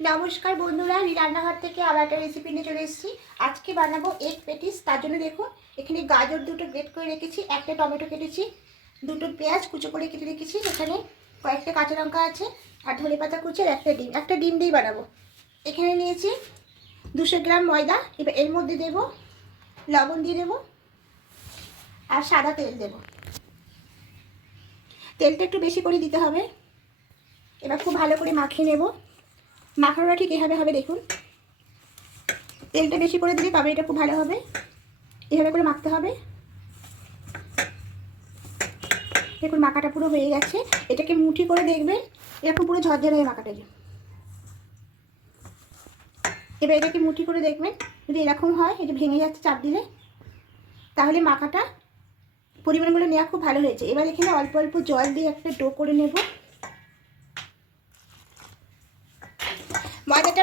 নমস্কার বন্ধুরা, আমি রান্নাঘর থেকে আবার একটা রেসিপি নিয়ে চলে এসেছি। আজকে বানাবো এগ পেটিস তার জন্য দেখুন, এখানে গাজর দুটো গ্রেট করে রেখেছি, একটা টমেটো কেটেছি, দুটো পেঁয়াজ কুচো করে কেটে রেখেছি, এখানে কয়েকটা কাঁচা লঙ্কা আছে, আর ধনে পাতা কুচি আর একটা ডিম। একটা ডিম দিয়েই বানাবো। এখানে নিয়েছি দুশো গ্রাম ময়দা, এবার এর মধ্যে দেব লবণ দিয়ে দেবো আর সাদা তেল দেবো। তেলটা একটু বেশি করে দিতে হবে। এবার খুব ভালো করে মাখিয়ে নেব। মাখানোটা ঠিক এভাবে হবে, দেখুন। তেলটা বেশি করে দিলে তবে এটা খুব ভালো হবে। এভাবে করে মাখতে হবে। দেখুন, মাখাটা পুরো হয়ে গেছে। এটাকে মুঠি করে দেখবেন, এরকম পুরো ঝরঝরে হয়ে মাখাটা এবার এটাকে মুঠি করে দেখবেন, যদি এরকম হয় এটা ভেঙে যাচ্ছে চাপ দিলে, তাহলে মাখাটা পরিমাণগুলো নেওয়া খুব ভালো হয়েছে। এবার এখানে অল্প অল্প জল দিয়ে একটা ডো করে নেব।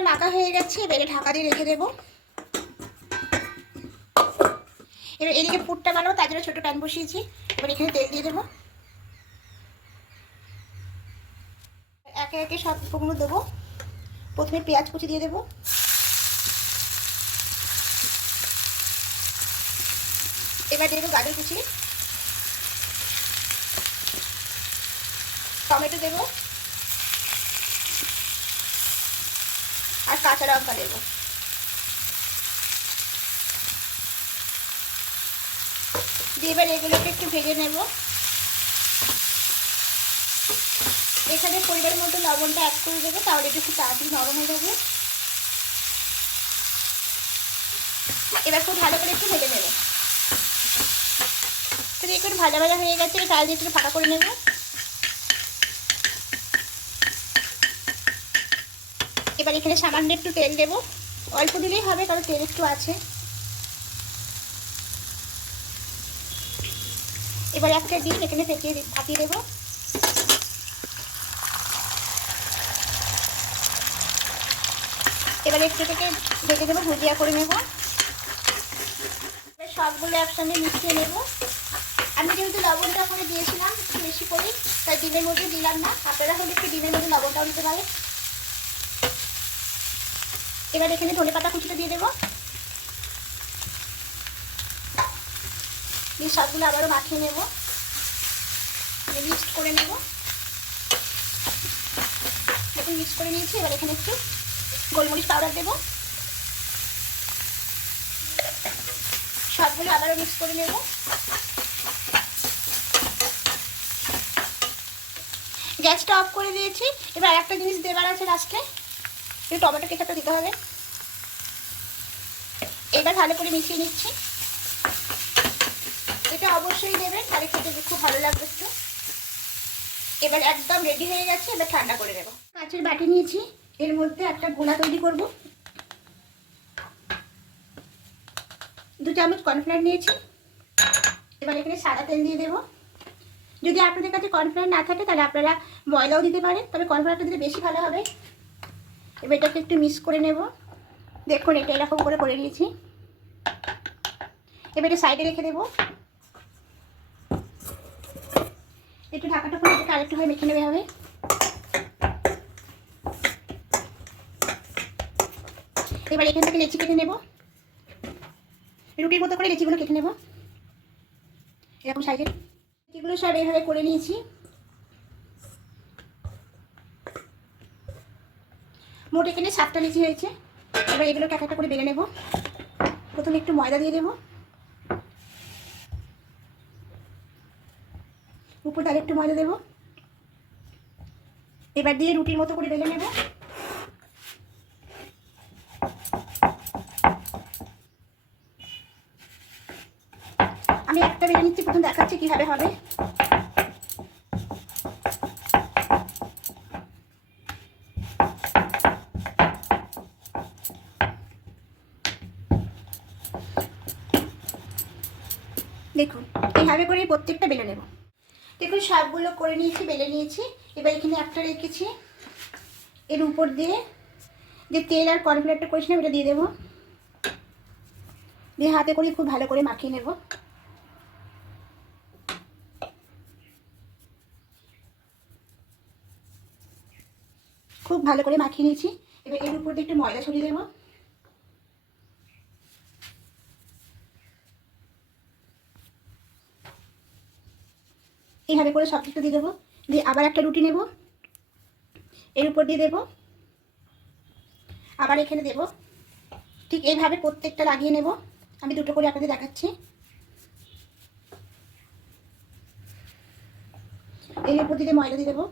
মাখা হয়ে গেছে, এবারে ঢাকা দিয়ে রেখে দেবো। এবার এদিকে পুরটা বানাবো, তার জন্য ছোটো প্যান বসিয়েছি। এবার এখানে তেল দিয়ে দেবো। একে একে সব উপকরণ দেবো। প্রথমে পেঁয়াজ কুচি দিয়ে দেবো। এবার দিয়ে দেবো গাজর কুচি। টমেটো দেবো। কাঁচা লঙ্কা দেবো। দিয়ে এবার এগুলোকে একটু ভেজে নেব। এখানে পরিবার মতো লবণটা অ্যাড করে দেবো, তাহলে একটু তাড়াতাড়ি নরম হয়ে যাবে। এবার খুব ভালো করে একটু ভেজে নেব। তো দেখুন ভাজা ভাজা হয়ে গেছে চাল দিয়ে একটু ফাঁকা করে নেব। এবার এখানে সামান্য একটু তেল দেবো। অল্প দিলেই হবে, কারণ তেল একটু আছে। এবার একটা ডিম এখানে ফেটিয়ে ফাটিয়ে দেবো। এবার একটু থেকে ভেজে দেবো ভুজিয়া করে নেব। সবগুলো একসঙ্গে মিশিয়ে নেব। আমি যেহেতু লবণটা করে দিয়েছিলাম বেশি করে তাই ডিমের মধ্যে দিলাম না। আপনারা হলে একটু ডিমের মধ্যে লবণটাও দিতে পারেন। এবার এখানে ধনে পাতা কুচিটা দিয়ে দেবো। দিয়ে সবগুলো আবারও মাখিয়ে নেব। মিক্সড করে নেব। দেখুন মিক্স করে নিয়েছি, এবার এখানে একটু গোলমরিচ পাউডার দেবো। সবগুলো আবারও মিক্স করে নেব। গ্যাসটা অফ করে দিয়েছি। এবার একটা জিনিস দেবার আছে লাস্টে একটু টমেটো কেচাপটা দিতে হবে। এবার ভালো করে মিশিয়ে নিচ্ছি। এটা অবশ্যই দেবেন, তাহলে খেতে খুব ভালো লাগবে একটু। এবার একদম রেডি হয়ে গেছে, এবার ঠান্ডা করে দেবো কাঁচের বাটি নিয়েছি, এর মধ্যে একটা গোলা তৈরি করব। দু চামচ কর্নফ্লাওয়ার নিয়েছি। এবার এখানে সাদা তেল দিয়ে দেবো। যদি আপনাদের কাছে কর্নফ্লাওয়ার না থাকে, তাহলে আপনারা ময়দাও দিতে পারেন, তবে কর্নফ্লাওয়ারটা দিলে বেশি ভালো হবে। এবার এটাকে একটু মিক্স করে নেব। দেখুন, এটা এরকম করে করে নিয়েছি। এবার এটা সাইডে রেখে দেবো। একটু ঢাকাটা করে এটাকে আরেকটু হয় মেখে নেবে হবে এবার এখান থেকে লেচি কেটে নেব। রুটির মতো করে লেচিগুলো কেটে নেব। এরকম সাইজে লেচিগুলো সব এইভাবে করে নিয়েছি। মোট এখানে সাতটা লিচি হয়েছে। এবার এগুলোকে এক একটা করে বেলে নেব। প্রথমে একটু ময়দা দিয়ে দেবো। উপর তার একটু ময়দা দেবো। এবার দিয়ে রুটির মতো করে বেলে নেব। আমি একটা বেলে নিচ্ছি, প্রথম দেখাচ্ছি কীভাবে হবে দেখুন এইভাবে করে প্রত্যেকটা বেলে নেব। দেখুন সবগুলো করে নিয়েছি, বেলে নিয়েছি। এবার এখানে একটা রেখেছি। এর উপর দিয়ে যে তেল আর কর্নফ্লাওয়ারটা করেছিলাম এটা দিয়ে দেবো। দিয়ে হাতে করে খুব ভালো করে মাখিয়ে নেব। খুব ভালো করে মাখিয়ে নিয়েছি। এবার এর উপর দিয়ে একটু ময়দা ছড়িয়ে দেবো। এইভাবে করে সব কিছু দিয়ে দেবো। দিয়ে আবার একটা রুটি নেব। এর উপর দিয়ে দেবো। আবার এখানে দেব। ঠিক এইভাবে প্রত্যেকটা লাগিয়ে নেব। আমি দুটো করে আপনাদের দেখাচ্ছি। এর উপর দিয়ে ময়দা দিয়ে দেবো।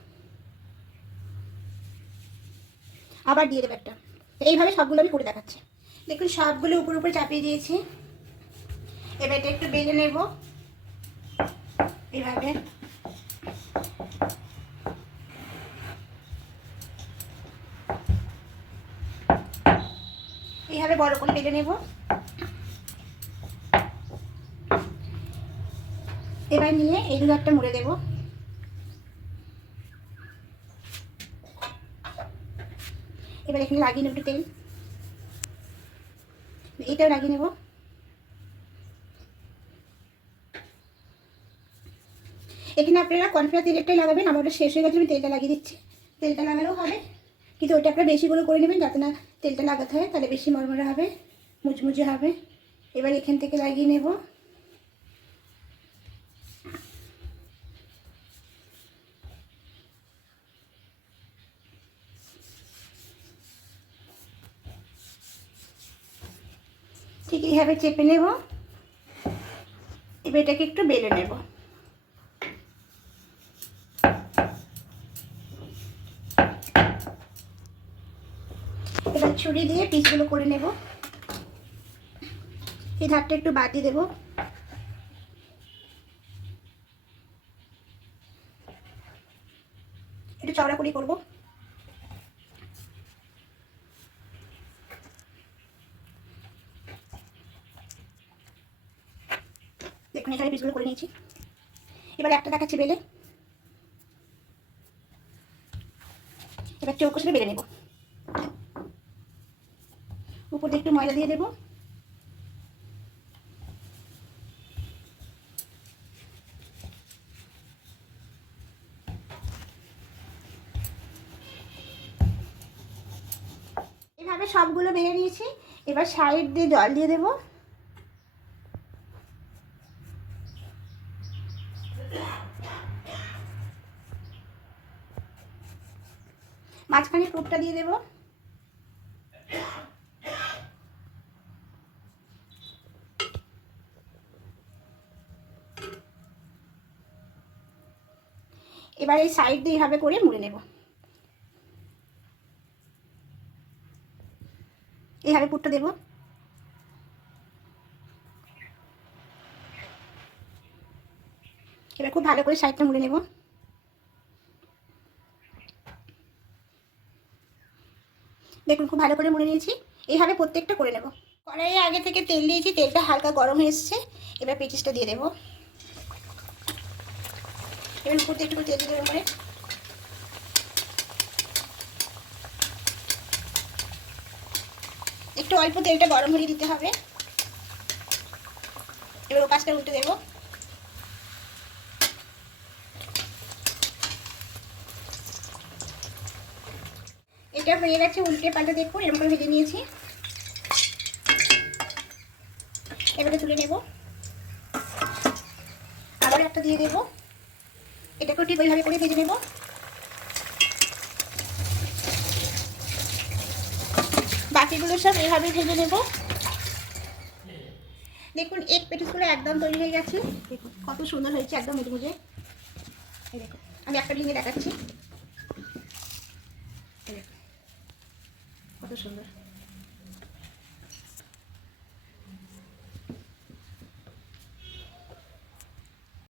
আবার দিয়ে দেবো একটা। এইভাবে সবগুলো আমি করে দেখাচ্ছি। দেখুন, সবগুলো উপর উপরে চাপিয়ে দিয়েছি। এবার এটা একটু বেলে নেব। এইভাবে। বড় করে বেলে নেব। এবার নিয়ে এইগুলো একটা মুড়ে দেব। এবার এখানে লাগিয়ে নেব একটু তেল। এটাও লাগিয়ে নেব। এখানে আপনারা কনফ্লাওয়ার তেলটাই লাগাবেন, আমার শেষ হয়ে গেছে, আমি তেলটা লাগিয়ে দিচ্ছি। তেলটা লাগালেও হবে, কিন্তু ওটা আপনারা বেশিগুলো করে নেবেন যাতে না তেলটা লাগাতে হয় তাহলে বেশি মরমরে হবে, মুচমুচে হবে। এবার এখান থেকে লাগিয়ে নেব। ঠিক এইভাবে চেপে নেব। এবার এটাকে একটু বেলে নেব। এবার ছুরি দিয়ে পিসগুলো করে নেব। এই ধারটা একটু বাদ দিয়ে দেবো। একটু চওড়া করে করব। দেখুন, এখানে পিসগুলো করে নিয়েছি। এবার একটা দেখাচ্ছি বেলে। এবার চৌকো সেটা বেলে নেব উপর দিয়ে একটু ময়দা দিয়ে দেবো। এভাবে সবগুলো বেড়ে নিয়েছি। এবার সাইড দিয়ে জল দিয়ে দেবো। মাঝখানে পুরটা দিয়ে দেবো। এবার এই সাইড দিয়ে এইভাবে করে মুড়ে নেব। এইভাবে পুরটা দেবো। এবার খুব ভালো করে সাইডটা মুড়ে নেব। দেখুন, খুব ভালো করে মুড়ে নিয়েছি। এইভাবে প্রত্যেকটা করে নেব। কড়াইয়ে আগে থেকে তেল দিয়েছি, তেলটা হালকা গরম হয়ে এসছে। এবার পেঁচিসটা দিয়ে দেবো। এবার উপর একটু তেল দেবো মানে একটু অল্প তেলটা গরম হয়ে দিতে হবে। এবার ও পাশটা উল্টে দেবো। এটা হয়ে গেছে উল্টে পাল্টে দেখুন, এরকম করে ভেজে নিয়েছি। এবারে তুলে নেব। আবার একটা দিয়ে দেবো। এটাকেও ঠিক ওইভাবে করে ভেজে নেব। বাকিগুলো সব এইভাবে ভেজে নেব। দেখুন, এক পেটিসগুলো একদম তৈরি হয়ে গেছে। দেখুন, কত সুন্দর হয়েছে একদম দেখুন, আমি একটা ভেঙে দেখাচ্ছি। কত সুন্দর।